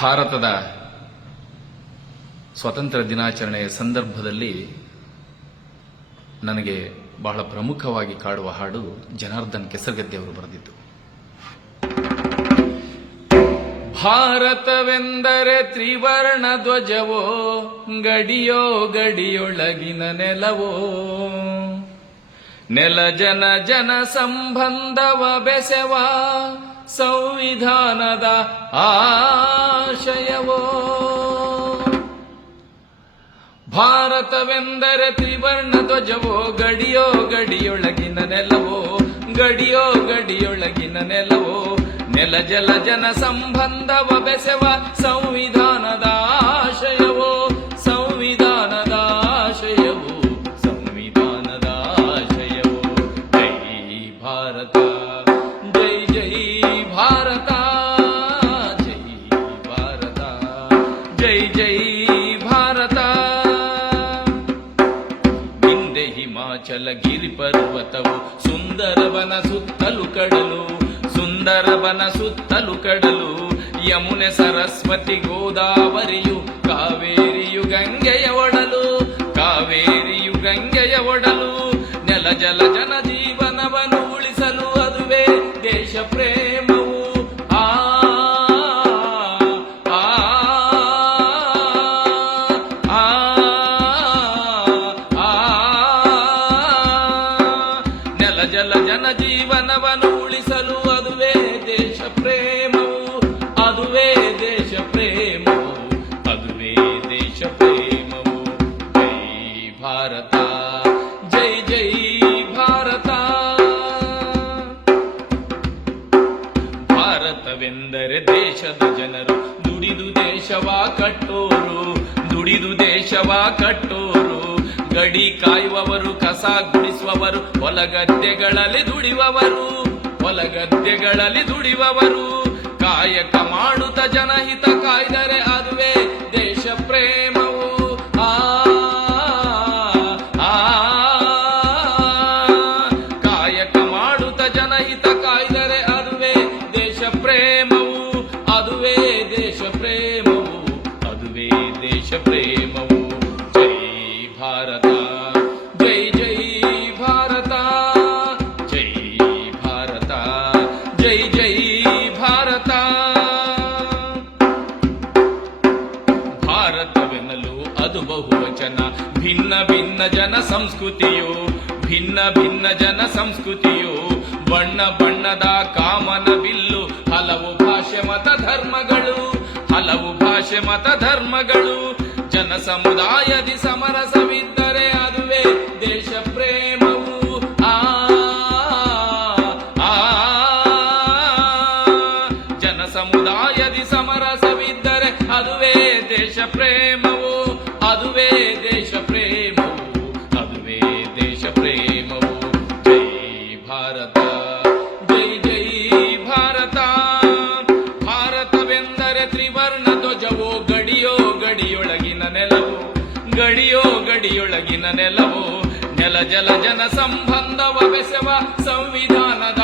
ಭಾರತದ ಸ್ವಾತಂತ್ರ್ಯ ದಿನಾಚರಣೆಯ ಸಂದರ್ಭದಲ್ಲಿ ನನಗೆ ಬಹಳ ಪ್ರಮುಖವಾಗಿ ಕಾಡುವ ಹಾಡು ಜನಾರ್ದನ್ ಕೆಸರಗದ್ದೆ ಅವರು ಬರೆದಿದ್ದು. ಭಾರತವೆಂದರೆ ತ್ರಿವರ್ಣ ಧ್ವಜವೋ, ಗಡಿಯೋ ಗಡಿಯೊಳಗಿನ ನೆಲವೋ, ನೆಲ ಜನ ಜನ ಸಂಬಂಧವ ಬೆಸೆವ ಸಂವಿಧಾನದ ಆಶಯವೋ. ಭಾರತವೆಂದರೆ ತ್ರಿವರ್ಣ ಧ್ವಜವೋ, ಗಡಿಯೋ ಗಡಿಯೊಳಗಿನ ನೆಲವೋ, ಗಡಿಯೋ ಗಡಿಯೊಳಗಿನ ನೆಲವೋ, ನೆಲ ಜಲ ಜನ ಸಂಬಂಧವ ಬೆಸೆವ ಸಂವಿಧಾನದ ಆಶಯವೋ, ಸಂವಿಧಾನದ ಆಶಯವೋ, ಸಂವಿಧಾನದ ಆಶಯವೋ. ಜೈ ಭಾರತ, ಜೈ ಜೈ ಭಾರತ, ಜೈ ಭಾರತ, ಜೈ ಜೈ ಭಾರತ. ಹಿಂದೆ ಹಿಮಾಚಲ ಗಿರಿ ಪರ್ವತವು, ಸುಂದರವನ ಸುತ್ತಲು ಕಡಲು, ಸುಂದರವನ ಸುತ್ತಲು ಕಡಲು, ಯಮುನೆ ಸರಸ್ವತಿ ಗೋದಾವರಿಯು, ಕಾವೇರಿಯು ಗಂಗೆಯ ಒಡಲು, ಕಾವೇರಿಯು ಗಂಗೆಯ ಒಡಲು. ನೆಲ ಜಲ ಜನ ಜೀವನವನ್ನು ಉಳಿಸಲು ಅದುವೇ ದೇಶ ಪ್ರೇಮವು. ಆ ನೆಲ ಜಲ ಜನ ಜೀವನವನ್ನು ಉಳಿಸಲು ಅದುವೇ ದೇಶ ಪ್ರೇಮವು, ಅದುವೇ ದೇಶ ಪ್ರೇಮವು, ಅದುವೇ ದೇಶ ಪ್ರೇಮವು. ಜೈ ಭಾರತ, ಜೈ ಜೈ ಭಾರತ. ಭಾರತವೆಂದರೆ ದೇಶದ ಜನರು, ದುಡಿದು ದೇಶವ ಕಟ್ಟೋರು, ದುಡಿದು ದೇಶವ ಕಟ್ಟೋರು, ಗಡಿ ಕಾಯುವವರು, ಕಸ ಗುಡಿಸುವವರು, ಹೊಲಗದ್ದೆಗಳಲ್ಲಿ ದುಡಿಯುವವರು, ಹೊಲಗದ್ದೆಗಳಲ್ಲಿ ದುಡಿಯುವವರು. ಕಾಯಕ ಮಾಡುತ್ತ ಜನಹಿತ ಕಾಯ್ದರೆ ಅದುವೇ ದೇಶ ಪ್ರೇಮವು. ಆ ಕಾಯಕ ಮಾಡುತ್ತ ಜನಹಿತ ಕಾಯ್ದರೆ ಅದುವೇ ದೇಶ ಪ್ರೇಮವು, ಅದುವೇ ದೇಶ ಪ್ರೇಮವು, ಅದುವೇ ದೇಶ ಪ್ರೇಮವು. ಜೈ ಭಾರತ, ಜೈ ಜೈ ಭಾರತ, ಜೈ ಭಾರತ, ಜೈ ಜೈ ಭಾರತ. ಭಾರತವೆನ್ನಲು ಅದು ಬಹುವಚನ, ಭಿನ್ನ ಭಿನ್ನ ಜನ ಸಂಸ್ಕೃತಿಯು, ಭಿನ್ನ ಭಿನ್ನ ಜನ ಸಂಸ್ಕೃತಿಯು, ಬಣ್ಣ ಬಣ್ಣದ ಕಾಮನ ಬಿಲ್ಲು, ಹಲವು ಭಾಷೆ ಮತ ಧರ್ಮಗಳು, ಹಲವು ಭಾಷೆ ಮತ ಧರ್ಮಗಳು. ಜನ ಸಮುದಾಯದಿ ಸಮರಸವಿದ್ದರೆ ಅದುವೇ ದೇಶ ಪ್ರೇಮವು. ಆ ಜನ ಸಮುದಾಯದಿ ಸಮರಸವಿದ್ದರೆ ಅದುವೇ ದೇಶ ಪ್ರೇಮವು, ಅದುವೇ ದೇಶ ಪ್ರೇಮವು, ಅದುವೇ ದೇಶ ಪ್ರೇಮವು. ಜೈ ಭಾರತ, ಜೈ ಜೈ ಭಾರತ. ಭಾರತವೆಂದರೆ ತ್ರಿವರ್ಣ ಧ್ವಜವೋ, ಗಡಿಯೋ ಗಡಿಯೊಳಗಿನ ನೆಲವೋ, ಗಡಿಯೋ ಗಡಿಯೊಳಗಿನ ನೆಲವೋ, ನೆಲ ಜಲ ಜನ ಸಂಬಂಧವ ಬೆಸೆವ ಸಂವಿಧಾನದ